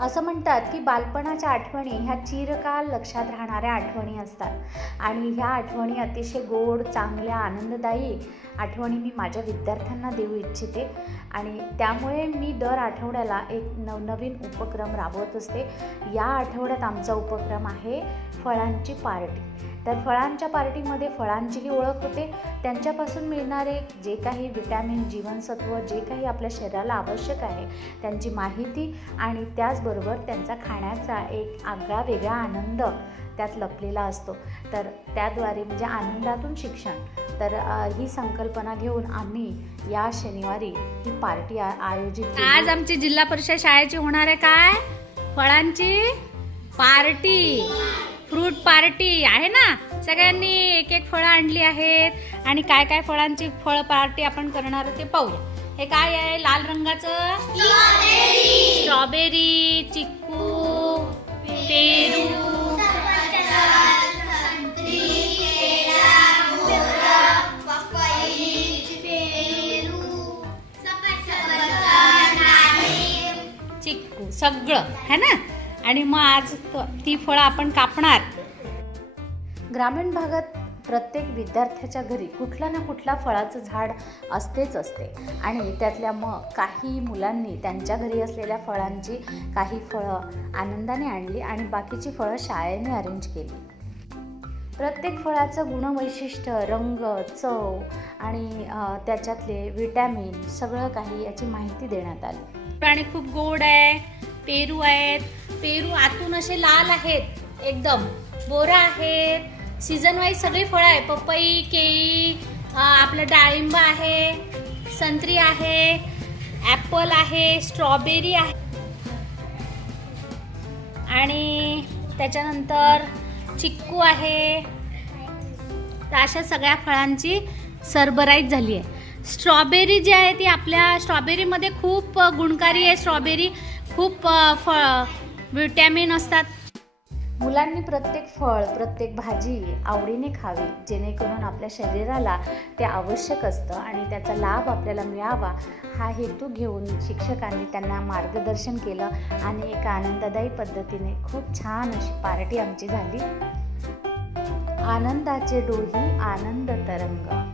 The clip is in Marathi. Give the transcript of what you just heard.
असं म्हणतात की बालपणाच्या आठवणी ह्या चिरकाल लक्षात राहणाऱ्या आठवणी असतात. आणि ह्या आठवणी अतिशय गोड चांगल्या आनंददायी आठवणी मी माझ्या विद्यार्थ्यांना देऊ इच्छिते. आणि त्यामुळे मी दर आठवड्याला एक नवनवीन उपक्रम राबवत असते. या आठवड्यात आमचा उपक्रम आहे फळांची पार्टी. तर फळांच्या पार्टीमध्ये फळांचीही ओळख होते. त्यांच्यापासून मिळणारे जे काही विटॅमिन जीवनसत्व जे काही आपल्या शरीराला आवश्यक आहे त्यांची माहिती आणि त्याचबरोबर त्यांचा खाण्याचा एक आगळा वेगळा आनंद त्यात लपलेला असतो. तर त्याद्वारे म्हणजे आनंदातून शिक्षण. तर ही संकल्पना घेऊन आम्ही या शनिवारी ही पार्टी आ- आयोजित आज आमची जिल्हा परिषद शाळेची होणार आहे काय? फळांची पार्टी. Fruit party. आहे ना? सगळ्यांनी एक एक फळं आणली आहेत आणि काय काय फळांची फळ पार्टी आपण करणार आहे ते पाहूया. हे काय आहे? लाल रंगाचं? स्ट्रॉबेरी. चिक्कू. पेरू. चिक्कू. सगळं. है ना? आणि मग आज ती फळं आपण कापणार. ग्रामीण भागात प्रत्येक विद्यार्थ्याच्या घरी कुठला ना कुठला फळाचं झाड असतेच असते. आणि त्यातल्या मग काही मुलांनी त्यांच्या घरी असलेल्या फळांची काही फळं आनंदाने आणली आणि बाकीची फळं शाळेने अरेंज केली. प्रत्येक फळाचं गुणवैशिष्ट्य रंग चव आणि त्याच्यातले विटॅमिन सगळं काही याची माहिती देण्यात आली. आणि खूप गोड आहे पेरू आहेत. पेरू आतून असे लाल आहेत एकदम. बोरा आहेत सीझन वाईज सगळी फळं आहे. पपई केळी आपलं डाळिंब आहे संत्री आहे ॲपल आहे स्ट्रॉबेरी आहे. आणि त्याच्यानंतर चिक्कू आहे. तर अशा सगळ्या फळांची सरबराईज झाली आहे. स्ट्रॉबेरी जी आहे ती आपल्या स्ट्रॉबेरीमध्ये खूप गुणकारी आहे. स्ट्रॉबेरी खूप फ विटॅमिन असतात. मुलांनी प्रत्येक फळ प्रत्येक भाजी आवडीने खावी जेणेकरून आपल्या शरीराला ते आवश्यक असतं आणि त्याचा लाभ आपल्याला मिळावा. हा हेतू घेऊन शिक्षकांनी त्यांना मार्गदर्शन केलं आणि एका आनंददायी पद्धतीने खूप छान अशी पार्टी आमची झाली. आनंदाचे डोही आनंद तरंग.